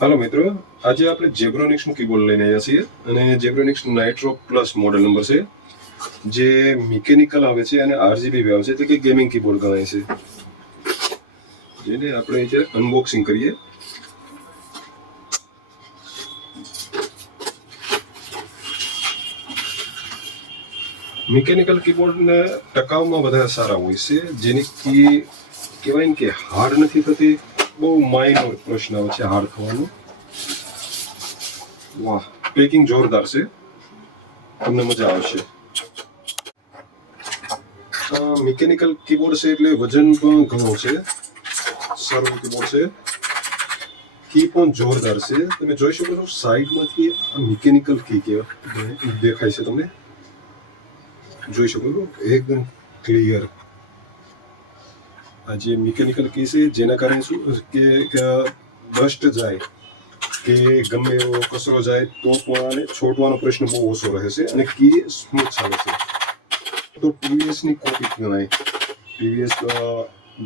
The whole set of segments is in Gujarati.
આજે આપણે જેબ્રોનિક્સનું કીબોર્ડ લઈને આવ્યા છીએ અને Zebronics nitro plus model number છે, જે મિકેનિકલ આવે છે અને આરજીબી આવે છે, એટલે કે ગેમિંગ કીબોર્ડ ગણાય છે. જેને આપણે જે અનબોક્સિંગ કરીએ. મિકેનિકલ કીબોર્ડને ટકાવમાં વધારે સારા હોય છે, જેની કી કહેવાય ને કે હાર્ડ નથી થતી બહુ માઇનોર પ્રશ્ન છે હાર્ડ થવાનો વાહ પેકિંગ જોરદાર છે. તમને મજા આવશે. મિકેનિકલ કીબોર્ડ છે એટલે વજન પણ ઘણું છે. સારું કીબોર્ડ છે. કી પણ જોરદાર છે. તમે જોઈ શકો છો સાઈડમાંથી આ મિકેનિકલ કી કે દેખાય છે તમને. જોઈ શકો છો? એકદમ ક્લિયર જે મિકેનિકલ કી છે, જેના કારણે શું કે કે ડસ્ટ જાય કે ગમે એવો કચરો જાય, તો પણ આને છોડવાનો પ્રશ્ન બહુ ઓછો રહે છે અને કી સ્મૂથ ચાલે છે. તો ટીવીએસની કોપી ગણાય. ટીવીએસ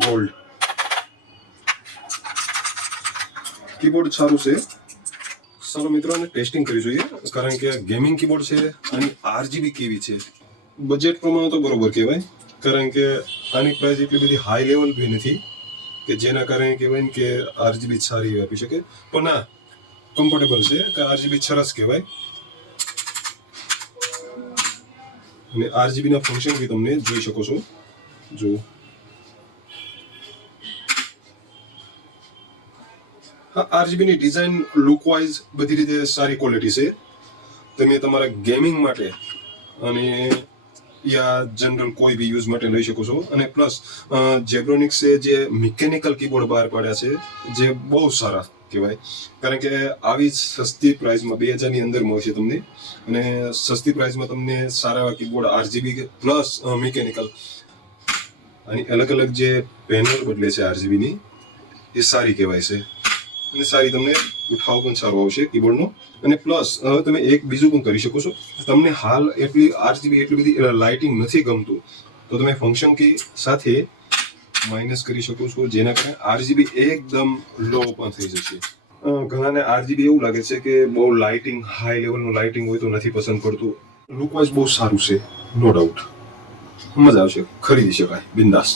ગોલ્ડ કીબોર્ડ સારું છે. ચાલો મિત્રોને ટેસ્ટિંગ કરી જોઈએ, કારણ કે ગેમિંગ કીબોર્ડ છે અને આરજીબી કેવી છે? બજેટ પ્રમાણે તો બરોબર કહેવાય. કારણ કે આની પ્રાઇસ એટલી બધી હાઈ લેવલ બી નથી કે જેના કારણે કહેવાય ને કે આરજીબી સારી એવી આપી શકે. પણ ના કમ્ફર્ટેબલ છે કે આરજીબી સરસ કહેવાય. અને આરજીબી ના ફંક્શન બી તમને જોઈ શકો છો. જો. હા આરજીબી ની ડિઝાઇન લુક વાઇઝ બધી રીતે સારી ક્વોલિટી છે. તમે તમારા ગેમિંગ માટે અને યા જનરલ કોઈ બી યુઝ માટે લઈ શકો છો. અને પ્લસ જેબ્રોનિક્સે જે મિકેનિકલ કીબોર્ડ બહાર પાડ્યા છે, જે બહુ સારા કહેવાય. કારણ કે આવી સસ્તી પ્રાઇસમાં બે હજારની અંદર મળશે તમને. અને સસ્તી પ્રાઇસમાં તમને સારા એવા કીબોર્ડ આરજીબી પ્લસ મિકેનિકલ અને અલગ અલગ જે પેનલ બદલે છે આરજીબીની એ સારી કહેવાય છે. અને સારી તમને ઉઠાવ પણ સારો આવશે કીબોર્ડનો અને પ્લસ હવે તમે એક બીજું પણ કરી શકો છો. તમને હાલ એટલી આરજીબી એટલી બધી લાઇટિંગ નથી ગમતું. તો તમે ફંક્શન કી સાથે માઇનસ કરી શકો છો, જેના કારણે આરજીબી એકદમ લો પણ થઈ જશે. ઘણાને આરજીબી એવું લાગે છે કે બહુ લાઇટિંગ હાઈ લેવલનું લાઇટિંગ હોય તો નથી પસંદ પડતું. લુકવાઇઝ બહુ સારું છે નો ડાઉટ મજા આવશે, ખરીદી શકાય, બિંદાસ.